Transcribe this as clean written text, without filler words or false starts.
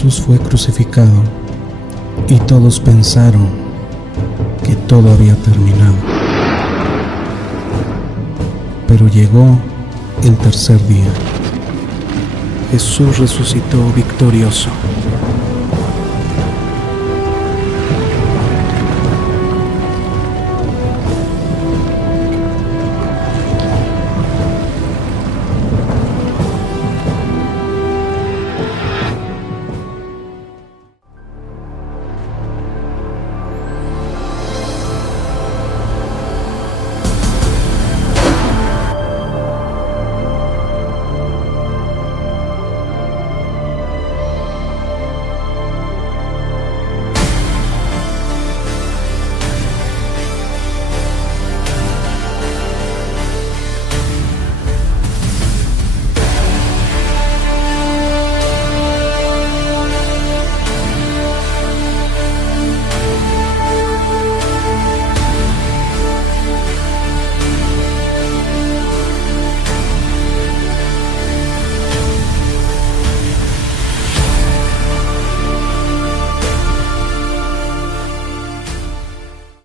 Jesús fue crucificado y todos pensaron que todo había terminado. Pero llegó el tercer día. Jesús resucitó victorioso.